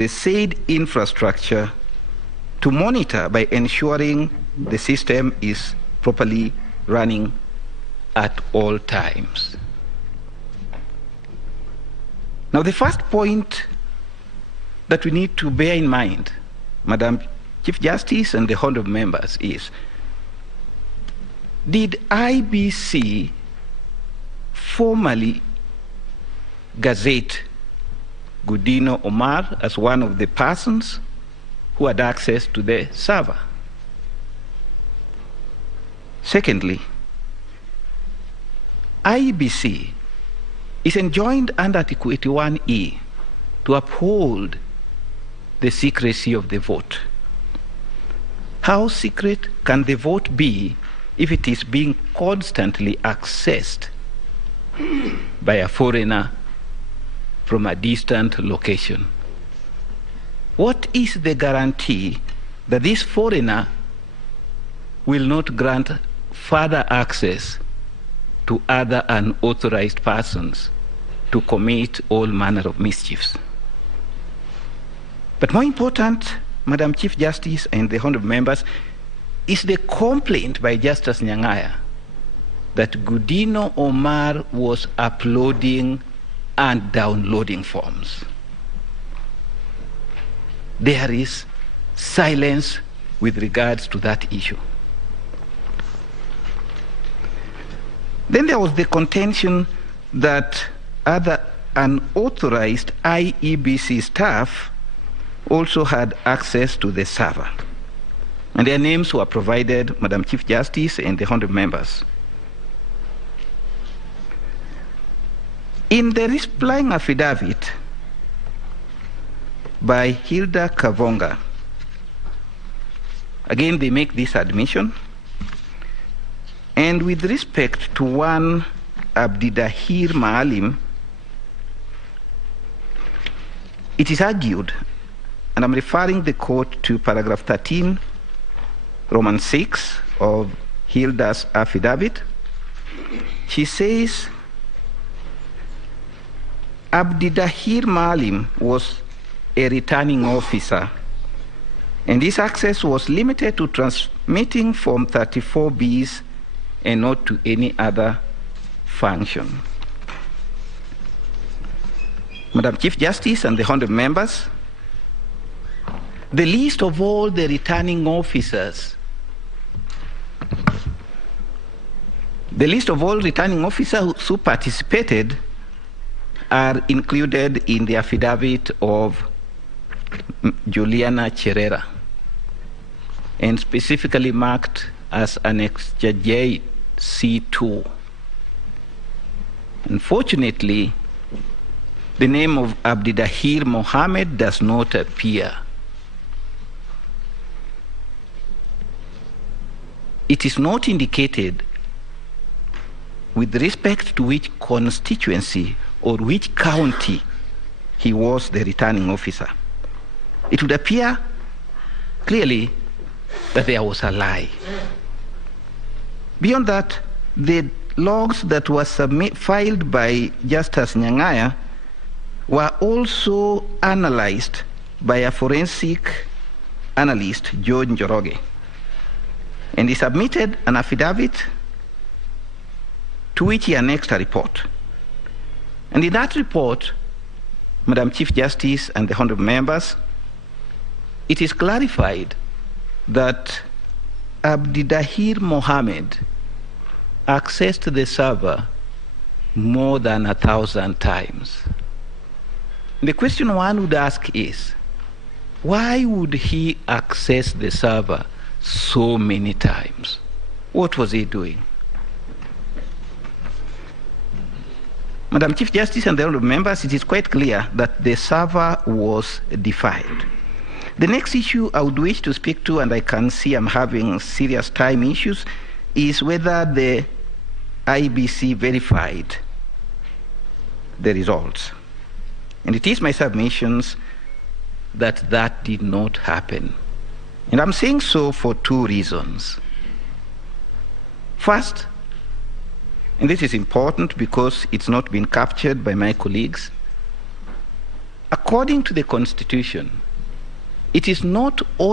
the said infrastructure to monitor by ensuring the system is properly running at all times. Now, the first point that we need to bear in mind, Madam Chief Justice and the honorable members, is, did IBC formally gazette Gudino Omar as one of the persons who had access to the server? Secondly, IBC is enjoined under Article 81E to uphold the secrecy of the vote. How secret can the vote be if it is being constantly accessed by a foreigner from a distant location? What is the guarantee that this foreigner will not grant further access to other unauthorized persons to commit all manner of mischiefs? But more important, Madam Chief Justice and the honorable members, is the complaint by Justice Nyang'aya that Gudino Omar was uploading and downloading forms. There is silence with regards to that issue. Then there was the contention that other unauthorized IEBC staff also had access to the server. And their names were provided, Madam Chief Justice and the honorable members. In the replying affidavit by Hilda Kavonga, again they make this admission, and with respect to one Abdidahir Maalim, it is argued, and I'm referring the court to paragraph 13, Roman 6 of Hilda's affidavit. She says, Abdidahir Maalim was a returning officer, and this access was limited to transmitting Form 34Bs and not to any other function. Madam Chief Justice and the honorable members, the list of all the returning officers, who participated are included in the affidavit of Juliana Cherera and specifically marked as Annex J C2. Unfortunately, the name of Abdidahir Mohammed does not appear. It is not indicated with respect to which constituency or which county he was the returning officer. It would appear clearly that there was a lie. Beyond that, the logs that were filed by Justice Nyang'aya were also analyzed by a forensic analyst, George Njoroge, and he submitted an affidavit to which he annexed a report. And in that report, Madam Chief Justice and the honorable members, it is clarified that Abdidahir Mohammed accessed the server more than 1,000 times. The question one would ask is, why would he access the server so many times? What was he doing? Madam Chief Justice and the honorable members, it is quite clear that the server was defiled. The next issue I would wish to speak to, and I can see I'm having serious time issues, is whether the IBC verified the results. And it is my submissions that that did not happen. And I'm saying so for two reasons. First, and this is important because it's not been captured by my colleagues, according to the Constitution, it is not only